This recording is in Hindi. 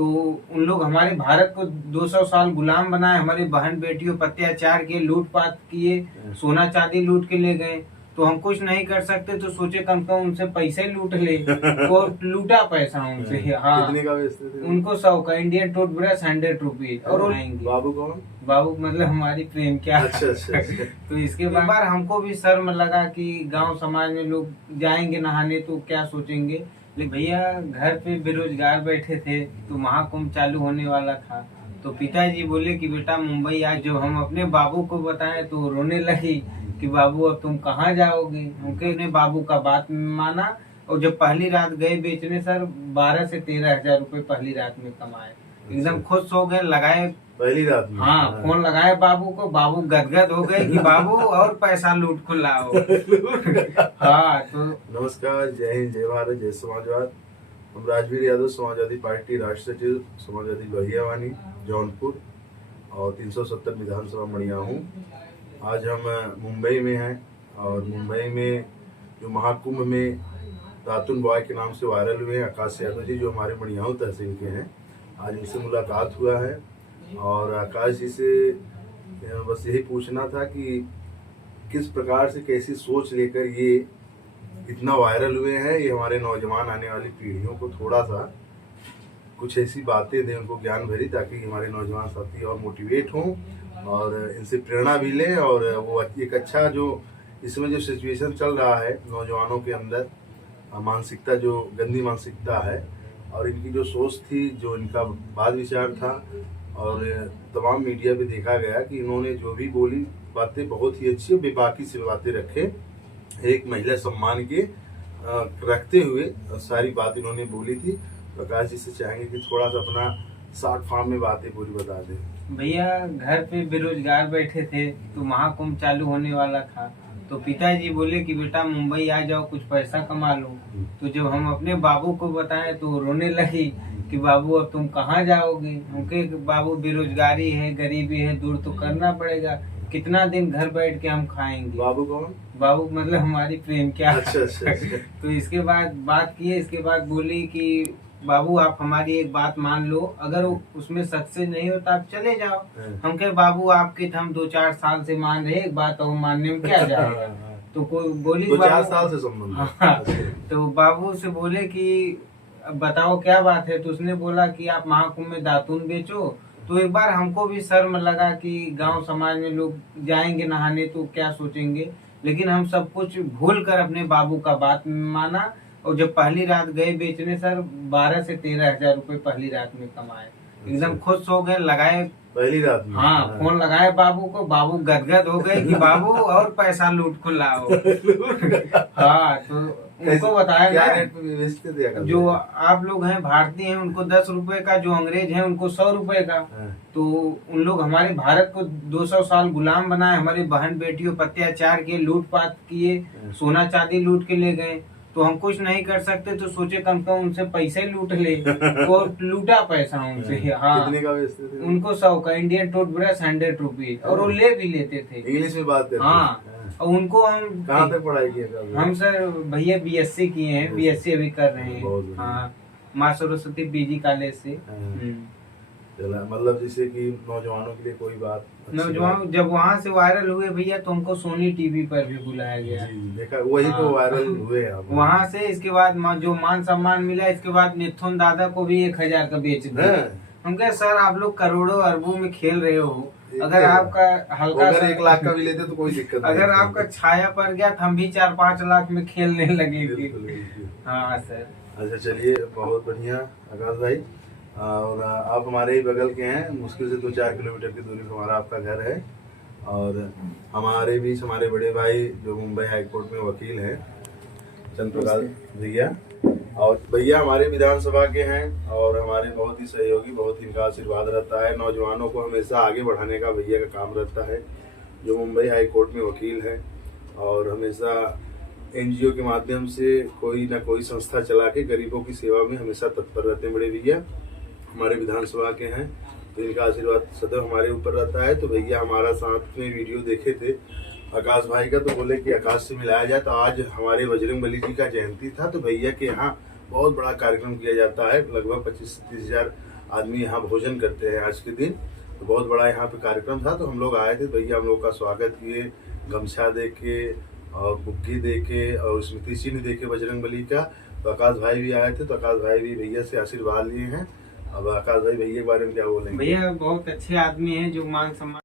तो उन लोग हमारे भारत को 200 साल गुलाम बनाए, हमारी बहन बेटियों पर अत्याचार किए, लूटपाट किए, सोना चांदी लूट के ले गए। तो हम कुछ नहीं कर सकते, तो सोचे कम कम उनसे पैसे लूट ले। तो लूटा पैसा उनसे। हाँ, कितने का बेचते थे? उनको 100 का इंडियन टूथब्रश 100 रुपीज। और बाबू कौन? बाबू मतलब हमारी प्रेम क्या। अच्छा। तो इसके बाद हमको भी शर्म लगा कि गांव समाज में लोग जाएंगे नहाने तो क्या सोचेंगे। लेकिन भैया घर पे बेरोजगार बैठे थे, तो महाकुंभ चालू होने वाला था। तो पिताजी बोले कि बेटा मुंबई आज, जब हम अपने बाबू को बताएं तो रोने लगी कि बाबू अब तुम कहाँ जाओगे। उनके बाबू का बात माना, और जब पहली रात गए बेचने सर, 12 से 13 हजार रुपए पहली रात में कमाए। एकदम खुश हो गए, लगाए पहली रात में। हाँ, फोन लगाए बाबू को, बाबू गदगद हो गए कि बाबू और पैसा लूट को लाओ। हाँ तो नमस्कार, जय हिंद, जय भारत, जय समाजवाद। हम राजवीर यादव, समाजवादी पार्टी राष्ट्र सचिव, समाजवादी बहियावानी जौनपुर और 370 विधानसभा मणिया हूँ। आज हम मुंबई में हैं और मुंबई में जो महाकुंभ में दातुन बॉय के नाम से वायरल हुए हैं आकाश यादव जी, जो हमारे मणियाऊ तहसील के हैं, आज उनसे मुलाकात हुआ है। और आकाश जी से बस यही पूछना था कि किस प्रकार से, कैसी सोच लेकर ये इतना वायरल हुए हैं। ये हमारे नौजवान आने वाली पीढ़ियों को थोड़ा सा कुछ ऐसी बातें दें, उनको ज्ञान भरी, ताकि हमारे नौजवान साथी और मोटिवेट हों और इनसे प्रेरणा भी लें। और वो एक अच्छा, जो इसमें जो सिचुएशन चल रहा है नौजवानों के अंदर, मानसिकता जो गंदी मानसिकता है, और इनकी जो सोच थी, जो इनका बात विचार था, और तमाम मीडिया पे देखा गया कि इन्होंने जो भी बोली बातें बहुत ही अच्छी और बेबाकी से बातें रखे, एक महिला सम्मान के रखते हुए सारी बात इन्होंने बोली थी। प्रकाश जी से चाहेंगे कि थोड़ा सा अपना शॉर्ट फॉर्म में बातें पूरी बता दें। भैया घर पे बेरोजगार बैठे थे, तो महाकुंभ चालू होने वाला था। तो पिताजी बोले कि बेटा मुंबई आ जाओ, कुछ पैसा कमा लो। तो जब हम अपने बाबू को बताएं तो रोने लगी कि बाबू अब तुम कहाँ जाओगे। उनके बाबू बेरोजगारी है, गरीबी है, दूर तो करना पड़ेगा, कितना दिन घर बैठ के हम खाएंगे। बाबू कौन? बाबू मतलब हमारी प्रेम क्या। अच्छा। तो इसके बाद बात किए, इसके बाद बोली कि बाबू आप हमारी एक बात मान लो, अगर उसमें सक्सेस नहीं हो तो आप चले जाओ। हम कहे बाबू आपके तो हम 2-4 साल से मान रहे, एक बात और मानने में क्या जाएगा। तो कोई बोली 2-4 साल से संबंध। हाँ, तो बाबू से बोले कि बताओ क्या बात है। तो उसने बोला कि आप महाकुंभ में दातून बेचो। तो एक बार हमको भी शर्म लगा कि गांव समाज में लोग जाएंगे नहाने तो क्या सोचेंगे। लेकिन हम सब कुछ भूल कर अपने बाबू का बात माना, और जब पहली रात गए बेचने सर, 12 से 13 हजार रुपए पहली रात में कमाए। एकदम खुश हो गए, लगाए पहली रात में। हाँ, फोन लगाए बाबू को, बाबू गदगद हो गए कि बाबू और पैसा लूट को लाओ। हाँ, तो उनको बताया क्या गया रेट पे बेचते थे? जो आप लोग हैं भारतीय हैं उनको 10 रुपए का, जो अंग्रेज हैं उनको 100 रुपए का। तो उन लोग हमारे भारत को 200 साल गुलाम बनाए, हमारी बहन बेटियों पर अत्याचार किए, लूटपाट किए, सोना चांदी लूट के ले गए। तो हम कुछ नहीं कर सकते, तो सोचे कम कम उनसे पैसे लूट ले। तो लूटा पैसा उनसे। हाँ, कितने का बेचते थे? उनको 100 का इंडियन टूथब्रश 100 रुपीज। और वो ले भी लेते थे, इंग्लिश में बात करते। हाँ, और उनको हम कहाँ तक पढ़ाई किया? हम सर भैया बीएससी किए हैं, बीएससी अभी कर रहे हैं। हाँ, माँ सरस्वती पीजी कॉलेज से। चला, मतलब जैसे कि नौजवानों के लिए कोई बात, नौजवान जब वहाँ से वायरल हुए भैया, तो उनको सोनी टीवी पर भी बुलाया गया। देखा, वही तो वायरल हुए वहाँ से। इसके बाद जो मान सम्मान मिला, इसके बाद मिथुन दादा को भी 1000 का बेच दिया। हम कहे सर आप लोग करोड़ों अरबों में खेल रहे हो, अगर आपका हल्का, अगर 1 लाख का भी लेते तो कोई दिक्कत नहीं। अगर आपका छाया पड़ गया तो हम भी 4-5 लाख में खेलने लगेंगे। हाँ सर। अच्छा, चलिए, बहुत बढ़िया आकाश भाई। और आप हमारे ही बगल के हैं, मुश्किल से 2-4 किलोमीटर की दूरी पर हमारा आपका घर है। और हमारे बीच हमारे बड़े भाई जो मुंबई हाई कोर्ट में वकील हैं, चंद्र प्रकाश भैया। और भैया हमारे विधानसभा के हैं और हमारे बहुत ही सहयोगी, बहुत ही इनका आशीर्वाद रहता है। नौजवानों को हमेशा आगे बढ़ाने का भैया का काम रहता है, जो मुंबई हाई कोर्ट में वकील हैं और हमेशा एनजीओ के माध्यम से कोई ना कोई संस्था चला के गरीबों की सेवा में हमेशा तत्पर रहते हैं। बड़े भैया हमारे विधानसभा के हैं, तो इनका आशीर्वाद सदैव हमारे ऊपर रहता है। तो भैया हमारा साथ में वीडियो देखे थे आकाश भाई का, तो बोले कि आकाश से मिलाया जाए। तो आज हमारे बजरंगबली जी का जयंती था, तो भैया के यहाँ बहुत बड़ा कार्यक्रम किया जाता है। लगभग 25 से 30 हजार आदमी यहाँ भोजन करते हैं आज के दिन। तो बहुत बड़ा यहाँ पे कार्यक्रम था, तो हम लोग आए थे। भैया हम लोग का स्वागत किए, गमछा दे के और बुग्गी दे के और स्मृति चिन्ह दे के बजरंगबली का। तो आकाश भाई भी आए थे, तो आकाश भाई भी भैया से आशीर्वाद लिए हैं। अब आकाश भाई भैया के बारे में क्या बोलेंगे? भैया बहुत अच्छे आदमी हैं जो मान सम्मान